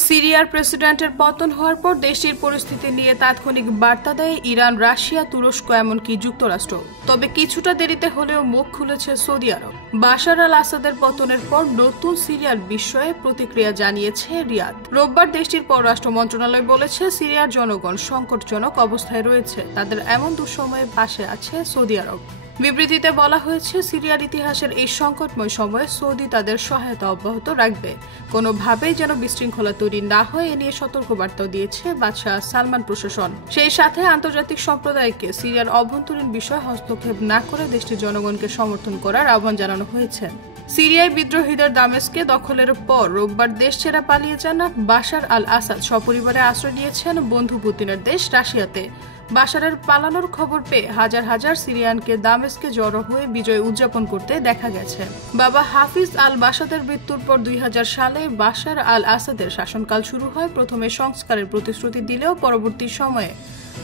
সিরিয়ার প্রেসিডেন্টের পতন হওয়ার পর দেশটির পরিস্থিতি নিয়ে তাৎক্ষণিক বার্তা দেয় ইরান, রাশিয়া, তুরস্ক, এমনকি যুক্তরাষ্ট্র। তবে কিছুটা দেরিতে হলেও মুখ খুলেছে সৌদি আরব। বাশার আল আসাদের পতনের পর নতুন সিরিয়ার বিষয়ে প্রতিক্রিয়া জানিয়েছে রিয়াদ। রোববার দেশটির পররাষ্ট্র মন্ত্রণালয় বলেছে, সিরিয়ার জনগণ সংকটজনক অবস্থায় রয়েছে, তাদের এমন দুঃসময়ে পাশে আছে সৌদি আরব। বিবৃতিতে বলা হয়েছে, সিরিয়ার ইতিহাসের এই সংকটময় সময়ে সৌদি তাদের সহায়তা অব্যাহত রাখবে, কোনোভাবেই যেন বিশৃঙ্খলা তৈরি না হয় এ নিয়ে সতর্কবার্তাও দিয়েছে বাদশাহ সালমান প্রশাসন। সেই সাথে আন্তর্জাতিক সম্প্রদায়কে সিরিয়ার অভ্যন্তরীণ বিষয়ে হস্তক্ষেপ না করে দেশটির জনগণকে সমর্থন করার আহ্বান জানানো হয়েছে। সিরিয়ায় বিদ্রোহীদের দামেস্কে দখলের পর রোববার দেশ ছেড়ে পালিয়ে যান বাশার আল আসাদ সপরিবারে আশ্রয় নিয়েছেন বন্ধু পুতিনের দেশ রাশিয়াতে। বাশারের পালানোর খবর পেয়ে হাজার হাজার সিরিয়ানকে দামেস্কে জড়ো হয়ে বিজয় উদযাপন করতে দেখা গেছে। বাবা হাফিজ আল বাসাদের মৃত্যুর পর 2000 সালে বাশার আল আসাদের শাসনকাল শুরু হয়। প্রথমে সংস্কারের প্রতিশ্রুতি দিলেও পরবর্তী সময়ে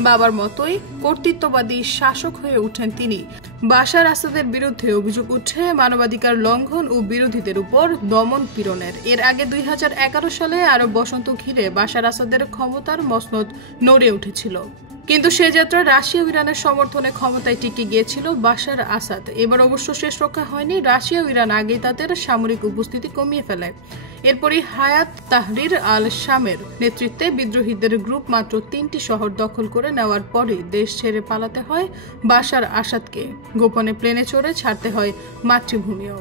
বাবার মতোই কর্তৃত্ববাদী শাসক হয়ে উঠেন তিনি। বাশার আসাদের বিরুদ্ধে অভিযোগ উঠে মানবাধিকার লঙ্ঘন ও বিরোধীদের উপর দমন পীড়নের। এর আগে 2011 সালে আরব বসন্ত ঘিরে বাশার আসাদের ক্ষমতার মসনদ নড়ে উঠেছিল, কিন্তু সে যাত্রা রাশিয়া ও ইরানের সমর্থনে ক্ষমতায় টিকে গিয়েছিল বাশার আসাদ। এবার অবশ্য শেষ রক্ষা হয়নি। রাশিয়া ও ইরান আগেই তাদের সামরিক উপস্থিতি কমিয়ে ফেলে। এরপরই হায়াত তাহরির আল শামের নেতৃত্বে বিদ্রোহীদের গ্রুপ মাত্র 3টি শহর দখল করে নেওয়ার পরই দেশ ছেড়ে পালাতে হয় বাশার আসাদকে। গোপনে প্লেনে চড়ে ছাড়তে হয় মাতৃভূমিও।